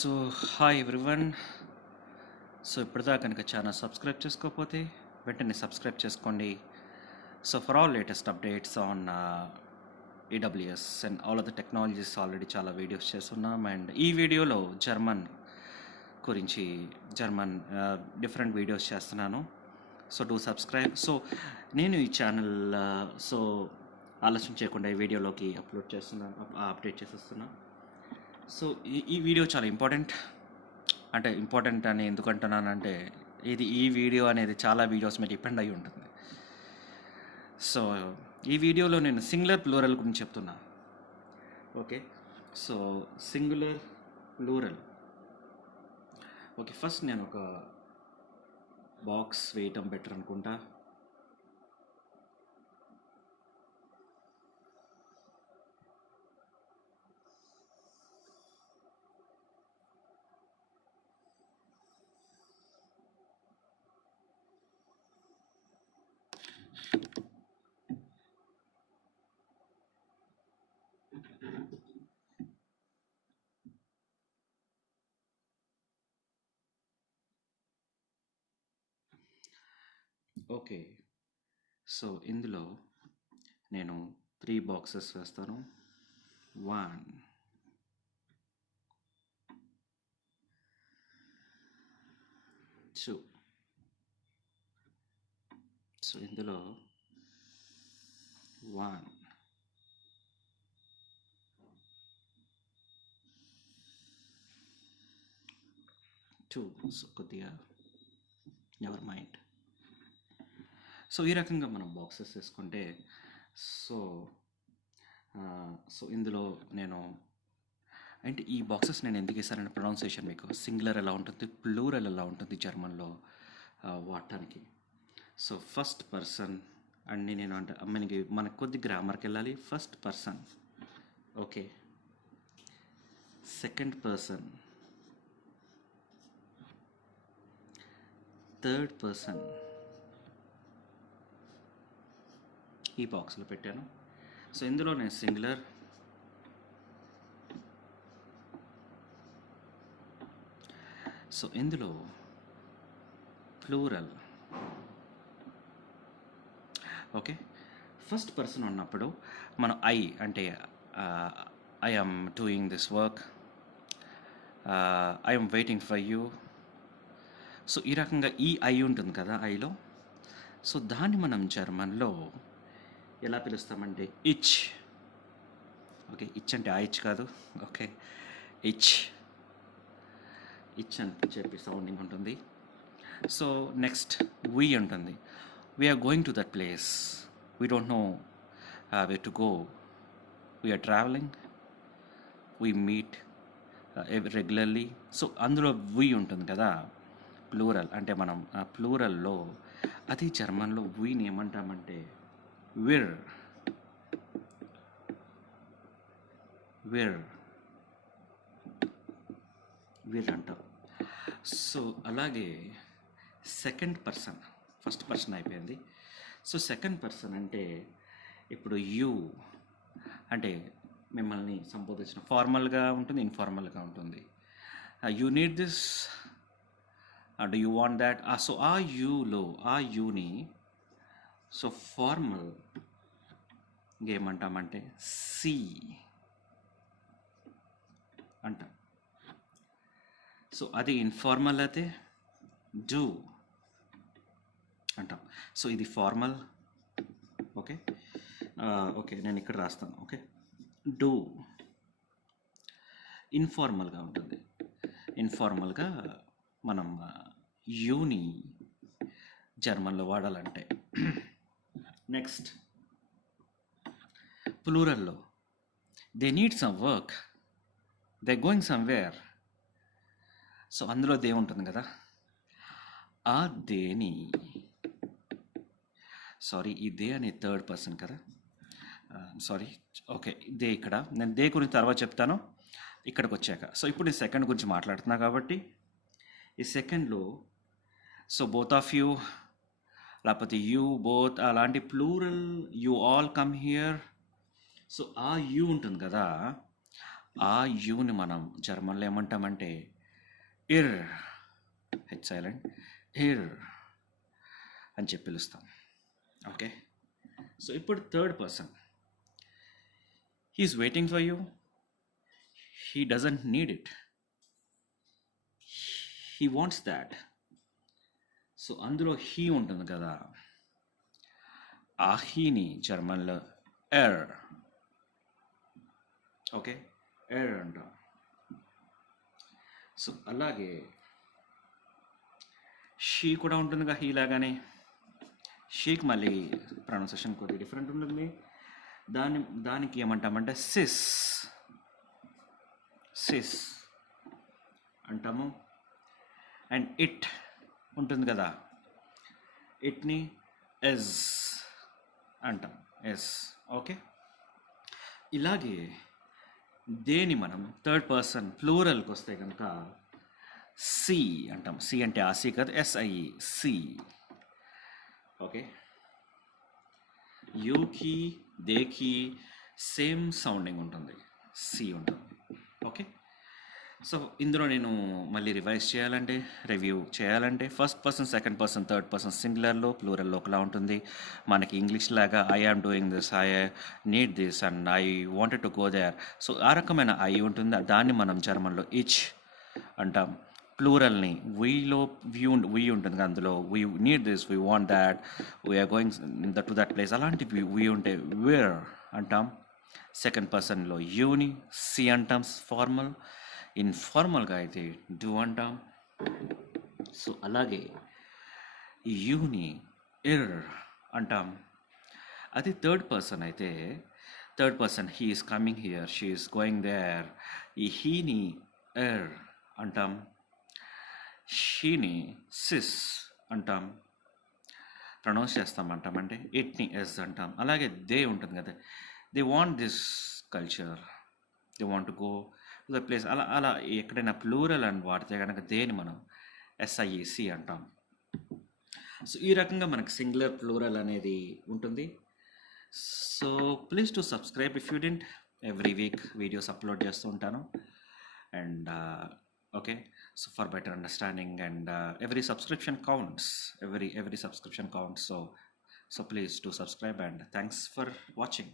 So hi everyone. So ఇప్పటిదా కనుక channel subscribe చేసుకోకపోతే వెంటనే సబ్స్క్రైబ్ చేసుకోండి. So for all latest updates on AWS and all of the technologies already చాలా వీడియోస్ చేస్తున్నాం. అండ్ ఈ వీడియోలో జర్మన్ గురించి డిఫరెంట్ వీడియోస్ చేస్తున్నాను. So do subscribe. సో నేను ఈ ఛానల్ సో ఆలస్యం చేయకుండా ఈ వీడియోలోకి అప్డేట్ చేసేస్తున్నాను. సో ఈ వీడియో చాలా ఇంపార్టెంట్ అని ఎందుకు అంటున్నానంటే ఈ వీడియో అనేది చాలా వీడియోస్ మీద డిపెండ్ అయి ఉంటుంది. సో ఈ వీడియోలో నేను సింగులర్ ప్లూరల్ గురించి చెప్తున్నా. Okay, so singular plural. Okay, first నేను ఒక బాక్స్ వేయటం బెటర్ అనుకుంటా. ఓకే, సో ఇందులో నేను 3 బాక్సెస్ వేస్తాను. 1 2. సో ఇందులో 1 2. సో కొద్దిగా నెవర్ మైండ్. సో ఈ రకంగా మనం బాక్సెస్ వేసుకుంటే సో ఇందులో నేను అంటే ఈ బాక్సెస్ నేను ఎందుకు వేసానంటే ప్రొనౌన్సియేషన్ మీకు సింగులర్ ఎలా ఉంటుంది, ప్లూరల్ ఎలా ఉంటుంది జర్మన్లో వాడటానికి. సో ఫస్ట్ పర్సన్ అన్నీ నేను అంటే మనకు కొద్ది గ్రామర్కి వెళ్ళాలి. First person, okay, second person, third person ఈ బాక్స్లో పెట్టాను. సో ఇందులో నేను సింగులర్, సో ఇందులో ప్లూరల్. ఓకే, ఫస్ట్ పర్సన్ ఉన్నప్పుడు మనం ఐ అంటే I am doing this work, I am waiting for you. So ఈ రకంగా ఈ ఐ ఉంటుంది కదా ఐలో. సో దాన్ని మనం జర్మన్లో ఎలా పిలుస్తామంటే ఇచ్. ఓకే, ఇచ్ అంటే ఇచ్ కాదు. ఓకే, ఇచ్ అని చెప్పి సౌండింగ్ ఉంటుంది. సో నెక్స్ట్ వీ ఉంటుంది. We're going to that place, we don't know where to go, we're travelling, we meet regularly. So అందులో వీ ఉంటుంది కదా ప్లూరల్. అంటే మనం ప్లూరల్లో అది జర్మన్లో వీని ఏమంటామంటే విర్ అంటాం. సో అలాగే సెకండ్ పర్సన్, ఫస్ట్ పర్సన్ అయిపోయింది. సో సెకండ్ పర్సన్ అంటే ఇప్పుడు యూ అంటే మిమ్మల్ని సంబోధించిన ఫార్మల్గా ఉంటుంది, ఇన్ఫార్మల్గా ఉంటుంది. You need this, do you want that. So ఆ యూలో ఆ యూని సో ఫార్మల్ ఏమంటామంటే సి అంటాం. సో అది ఇన్ఫార్మల్ అయితే డూ అంటాం. సో ఇది ఫార్మల్. ఓకే, ఓకే నేను ఇక్కడ రాస్తాను. ఓకే, డూ ఇన్ఫార్మల్గా ఉంటుంది. ఇన్ఫార్మల్గా మనం యూని జర్మన్లో వాడాలంటే. నెక్స్ట్ ప్లూరల్లో they need some work, they going somewhere. So అందులో దే ఉంటుంది కదా, ఆ దేని, సారీ ఈ దే అనే థర్డ్ పర్సన్ కదా, సారీ. ఓకే, దే ఇక్కడ నేను దే గురించి తర్వాత చెప్తాను ఇక్కడికి వచ్చాక. సో ఇప్పుడు నేను సెకండ్ గురించి మాట్లాడుతున్నా కాబట్టి ఈ సెకండ్లో సో బోత్ ఆఫ్ యూ లేకపోతే యూ బోత్ అలాంటి plural you all come here. So ఆ యూ ఉంటుంది కదా, ఆ యూని మనం జర్మన్లో ఏమంటామంటే ఇర్, హెచ్ సైలెంట్, ఇర్ అని చెప్పి పిలుస్తాం. ఓకే, సో ఇప్పుడు third person, he is waiting for you, he doesn't need it, he wants that. So అందులో హీ ఉంటుంది కదా, ఆ హీని జర్మన్లో ఎర్, ఓకే, ఎర్ అంటాం. సో అలాగే షీ కూడా ఉంటుందిగా హీ లాగానే. షీకి మళ్ళీ ప్రొనౌన్సియేషన్ కొద్దిగా డిఫరెంట్ ఉంటుంది. దానికి ఏమంటామంటే సిస్, సిస్ అంటాము. అండ్ ఇట్ ఉంటుంది కదా, ఇట్ని ఎస్ అంటాం, ఎస్. ఓకే, ఇలాగే దేని మనం థర్డ్ పర్సన్ ప్లూరల్కి వస్తే కనుక సి అంటాం. సి అంటే ఆ సి కదా, ఎస్ఐఈ, సి. ఓకే, యూకి దేకి సేమ్ సౌండింగ్ ఉంటుంది, సి ఉంటుంది. ఓకే, సో ఇందులో నేను మళ్ళీ రివైజ్ చేయాలంటే, రివ్యూ చేయాలంటే first person, second person, third person సింగులర్లో, ప్లూరల్లో ఒకలా ఉంటుంది. మనకి ఇంగ్లీష్ లాగా I am doing this, I need this and I wanted to go there. So ఆ రకమైన ఐ ఉంటుంది, దాన్ని మనం జర్మన్లో ఇచ్ అంటాం. ప్లూరల్ని వీలో వీ ఉంటుంది కదా, అందులో we need this, we want that, we're going to that place, అలాంటి వీ ఉంటే వేర్ అంటాం. సెకండ్ పర్సన్లో యూని సి అంటాం ఫార్మల్. ఇన్ఫార్మల్గా అయితే డూ అంటాం. సో అలాగే యూని ఇర్ అంటాం. అది థర్డ్ పర్సన్ అయితే, third person he is coming here, she is going there, ఈ హీని ఎర్ అంటాం. షీని సిస్ అంటాం, ప్రొనౌన్స్ చేస్తాం అంటాం, అంటే ఇట్ని ఎస్ అంటాం. అలాగే దే ఉంటుంది కదా, they want this culture, they want to go to the place. అలా అలా ఎక్కడైనా ప్లూరల్ అని వాడితే కనుక దేని మనం ఎస్ఐఈసి అంటాం. సో ఈ రకంగా మనకు సింగులర్ ప్లూరల్ అనేది ఉంటుంది. So please to subscribe if you didn't. Every week videos upload చేస్తూ ఉంటాను. And okay, so for better understanding and every subscription counts, every subscription counts. So please do subscribe and thanks for watching.